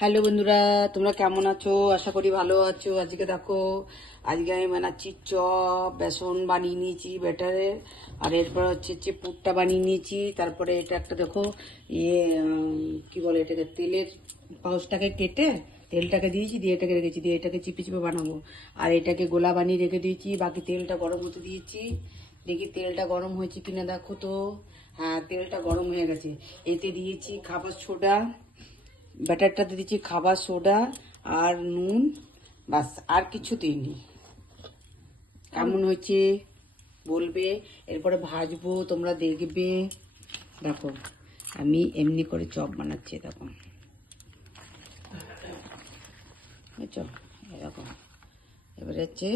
Hello বন্ধুরা, তোমরা কেমন আছো? আশা করি ভালো আছো। আজকে দেখো, আজকে আমি বানাচ্ছি চপ। বেসন বানিয়ে নিয়েছি ব্যাটারের, আর এরপর হচ্ছে পুরটা বানিয়ে নিয়েছি। তারপরে এটা একটা দেখো, কি বলে এটাকে, তেলের পাউচটাকে কেটে তেলটাকে দিয়েছি, দিয়ে এটাকে রেখেছি, দিয়ে এটাকে চিপে চিপে বানাবো। আর এটাকে গোলা বানিয়ে রেখে দিয়েছি, বাকি তেলটা গরম হতে দিয়েছি। দেখি তেলটা গরম হয়েছে কিনা, দেখো তো। হ্যাঁ, তেলটা গরম হয়ে গেছে। এতে দিয়েছি খাবার সোডা, ব্যাটারটাতে দিচ্ছি খাবার সোডা আর নুন, বাস, আর কিছু দিইনি। কেমন হয়েছে বলবে। এরপরে ভাজবো, তোমরা দেখবে। দেখো, আমি এমনি করে চপ বানাচ্ছি, দেখো, বুঝছো, এরকম। এবারে হচ্ছে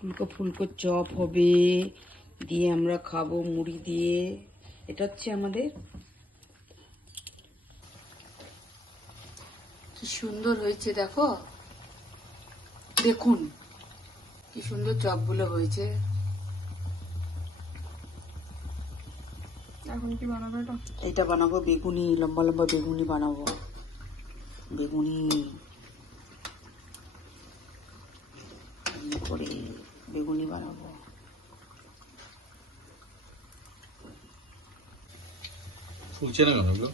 ফুলকো ফুলকো চপ হবে, দিয়ে আমরা খাবো মুড়ি দিয়ে। এটা হচ্ছে আমাদের, কি সুন্দর হয়েছে দেখো, দেখুন কি সুন্দর চপগুলো হয়েছে। এখন কি বানাবো এটা? এটা বানাবো বেগুনি, লম্বা লম্বা বেগুনি বানাবো। বেগুনি করে বেগুনি বানাবো। ফুলছে না কেন ওগুলো?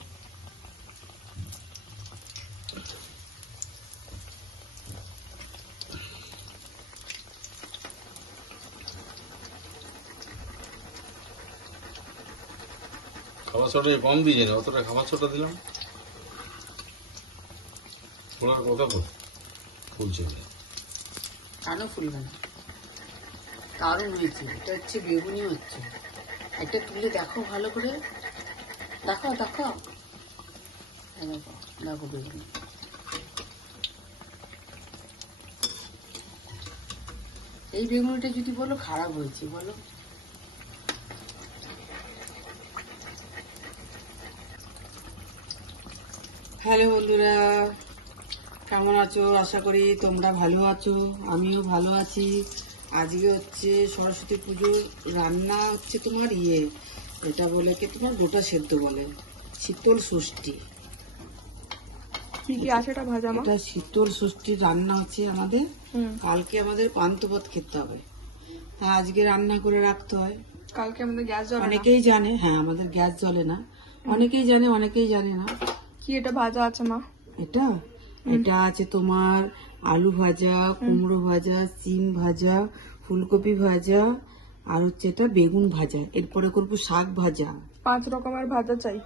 খাবার সোডা কম দিয়ে না, অতটা খাবার সোডা দিলাম, ফোলার কথা বল, ফুলছে না। কেন ফুলবে না? দারুণ হয়েছে। এটা হচ্ছে বেগুনি হচ্ছে। এটা তুলে দেখো ভালো করে, দেখো দেখো, এই দেখো, দেখো বেগুনি। এই বেগুনিটা যদি বলো খারাপ হয়েছে, বলো। হ্যালো বন্ধুরা, কেমন আছো? আশা করি তোমরা ভালো আছো, আমিও ভালো আছি। আজকে হচ্ছে সরস্বতী পুজোর রান্না, হচ্ছে তোমার এটা বলে কি, তোমার গোটা সেদ্ধ বলে, শীতল ষষ্ঠী। কি কি আছে এটা ভাজা মা? এটা শীতল ষষ্ঠীর রান্না হচ্ছে আমাদের। হুম। কালকে আমাদের পান্তুভাত খেতে হবে, তা আজকে রান্না করে রাখতে হয়। কালকে আমাদের গ্যাস জ্বলে না। অনেকেই জানে, হ্যাঁ, আমাদের গ্যাস জ্বলে না। অনেকেই জানে, অনেকেই জানে না। কি এটা ভাজা আছে মা? এটা এটা আছে তোমার আলু ভাজা, কুমড়ো ভাজা, সিম ভাজা, ফুলকপি ভাজা, আর হচ্ছে এটা বেগুন ভাজা। এরপরে করবো শাক ভাজা। 5 রকমের ভাজা চাই।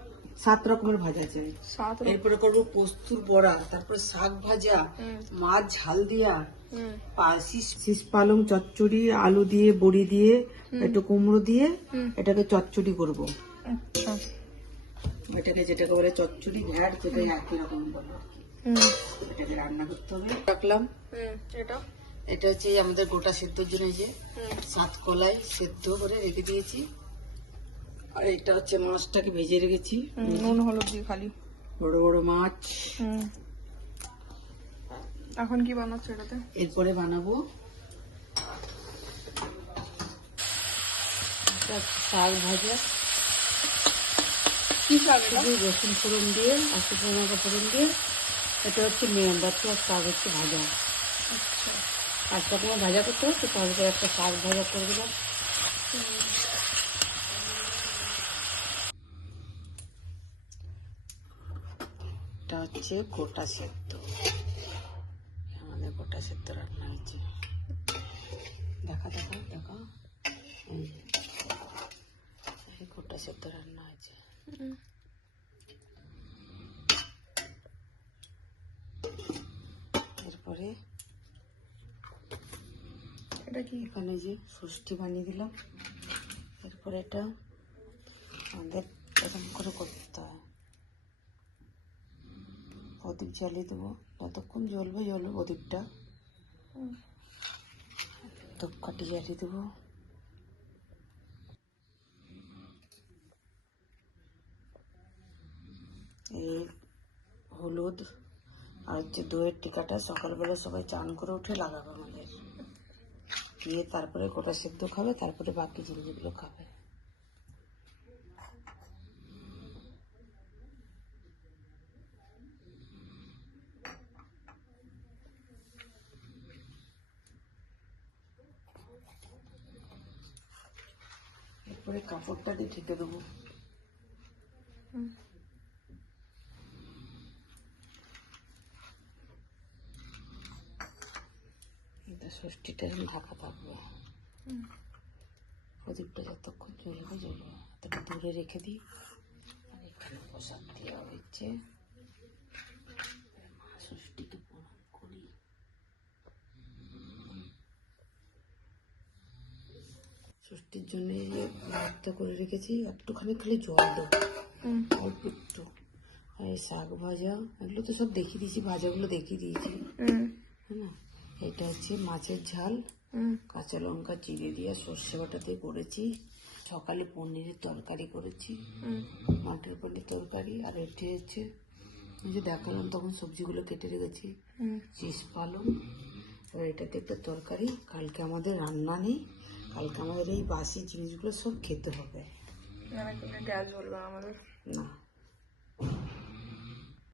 7 রকমের ভাজা চাই। 7 রকম। এরপরে করবো পোস্তুর বড়া, তারপরে শাক ভাজা, মাছ ঝাল দিয়া, শীষ পালং চচ্চড়ি, আলু দিয়ে, বড়ি দিয়ে, একটু কুমড়ো দিয়ে এটাকে চচ্চড়ি করব। আচ্ছা। এটাকে যেটাকে বলে চচ্চড়ি ঘ্যাট, যেটা একই রকম বলে। এটাকে রান্না করতে হবে। রাখলাম। এটা এটা হচ্ছে আমাদের গোটা সেদ্ধর জন্য, এই যে 7 কলাই সেদ্ধ করে রেখে দিয়েছি। আর এটা হচ্ছে মাছটাকে ভেজে রেখেছি, নুন হলুদ দিয়ে খালি। বড় বড় মাছ। এখন কি বানাচ্ছো এটাতে? এরপরে বানাবো শাক ভাজা। কি শাক এটা? শুধু রসুন ফোড়ন দিয়ে আর শুকনো লঙ্কা ফোড়ন দিয়ে। এটা হচ্ছে মেন বাচ্চা, শাক হচ্ছে ভাজা। আচ্ছা। 5 রকমের ভাজা করতে হবে, তো তার উপরে একটা শাক ভাজা করে দিলাম। এটা হচ্ছে গোটা সেদ্ধ, আমাদের গোটা সেদ্ধ রান্না হয়েছে। দেখা দেখা দেখা, এই গোটা সেদ্ধ রান্না হয়েছে। এরপরে এটা কি? এখানে যে ষষ্ঠী বানিয়ে দিলাম। এরপরে এটা আমাদের এরকম করে করতে হয়। প্রদীপ জ্বালিয়ে দেবো, যতক্ষণ জ্বলবে জ্বলবে প্রদীপটা। ধূপকাঠি জ্বালিয়ে দেবো। এই হলুদ আর হচ্ছে দইয়ের টিকাটা সকালবেলা সবাই চান করে উঠে লাগাবে আমাদের, দিয়ে তারপরে গোটা সেদ্ধ খাবে, তারপরে বাকি জিনিসগুলো খাবে। এরপরে কাপড়টা দিয়ে ঢেকে দেবো। এটা ষষ্ঠীটা ঢাকা থাকবে, প্রদীপটা যতক্ষণ জ্বলবে জ্বলবে। এতটা দূরে রেখে দিই। আর এখানে প্রসাদ দেওয়া হয়েছে, মা ষষ্ঠীকে প্রণাম করি। ষষ্ঠীর জন্য ভাতটা করে রেখেছি, একটুখানি খালি জল দেবো, অল্প একটু। আর এই শাক ভাজা, এগুলো তো সব দেখিয়ে দিয়েছি, ভাজাগুলো দেখিয়ে দিয়েছি, হ্যাঁ না। এটা হচ্ছে মাছের ঝাল, কাঁচা লঙ্কা চিড়ে দিয়ে সর্ষে বাটা দিয়ে করেছি। সকালে পনিরের তরকারি করেছি, মাটর পনির তরকারি। আর এটি হচ্ছে ওই যে দেখালাম তখন সবজিগুলো কেটে রেখেছি, চিজ পালং। আর এটাতে একটা তরকারি। কালকে আমাদের রান্না নেই, কালকে আমাদের এই বাসি জিনিসগুলো সব খেতে হবে। গ্যাস বলবে আমাদের না।